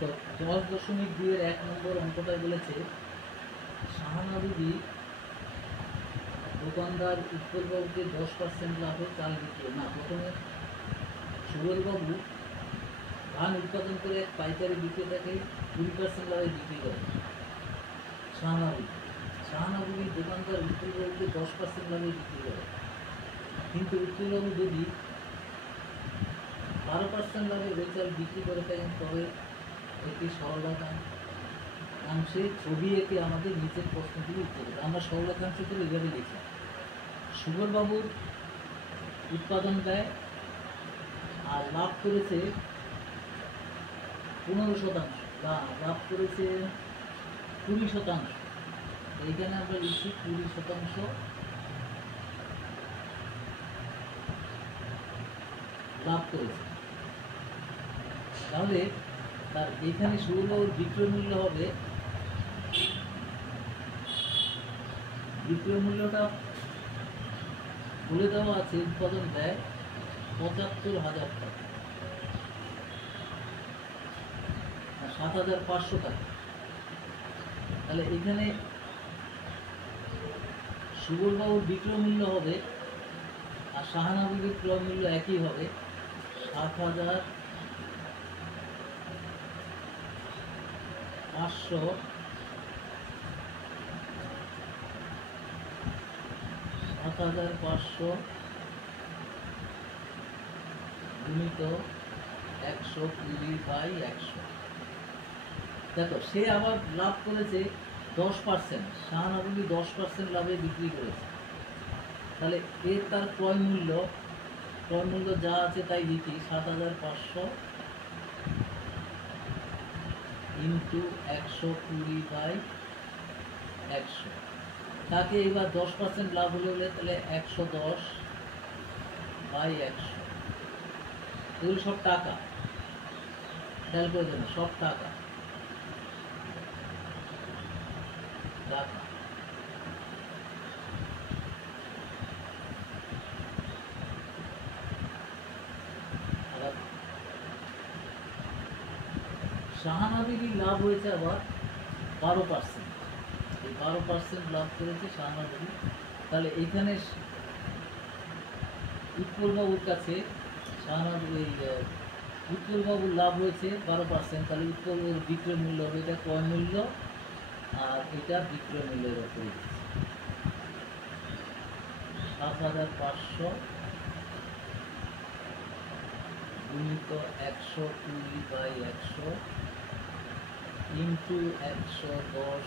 তো 10.2-1 নম্বর অঙ্কটায় বলেছে শাহানা বিবি দোকানদার উৎপলবাবুকে 10% লাভে চাল বিক্রি না। প্রথমে সুবলবাবু ধান উৎপাদন করে এক পাইকারি বিক্রেতাকে 20% লাভে বিক্রি করে। শাহানা বিবি দোকানদার উৎপলবাবুকে 10% লাভে বিক্রি করে, কিন্তু উৎপলবাবু যদি 12% লাভে ওই চাল বিক্রি করে থাকেন তবে একটি সরলরেখাংশে ছবি এঁকে আমাদের নিচের প্রশ্নগুলি উত্তর দেবে। আমরা সরলরেখাংশ করে এভাবে লিখি: সুবলবাবুর উৎপাদন ব্যয় আর লাভ করেছে 15%, লাভ করেছে 20%। এইখানে আমরা লিখছি 20% লাভ করেছে। তাহলে তার এখানে সুবলবাবুর বিক্রয় মূল্য হবে, বিক্রয় মূল্যটা বলে দেওয়া আছে উৎপাদন ব্যয় 75,000 টাকা, 7,500 টাকা। তাহলে এখানে সুবলবাবুর বিক্রয় মূল্য হবে আর শাহানা বিবির ক্রয় মূল্য একই হবে, 7,500 গুণিত 120/100। দেখো, সে আবার লাভ করেছে 10%, শাহানা বিবি 10% লাভে বিক্রি করেছে। তাহলে এর তার ক্রয় মূল্য যা আছে তাই লিখি, 7,500 ইন্টু 120/100। তাকে এবার 10% লাভ হলে তাহলে 110/100। এগুলো সব টাকা, খেয়াল করে দেবেন, সব টাকা। শাহানা বিবির লাভ হয়েছে আবার 12%। এই 12% লাভ করেছে শাহানা বিবি। তাহলে এইখানে উৎপলবাবুর কাছে উৎপলবাবুর লাভ হয়েছে 12%। তাহলে উৎপলবাবুর বিক্রয় মূল্য হবে, এটা ক্রয় মূল্য আর এটা বিক্রয় মূল্যের ওপরে 7,500 গুণিত 120/100 ইন্টু 110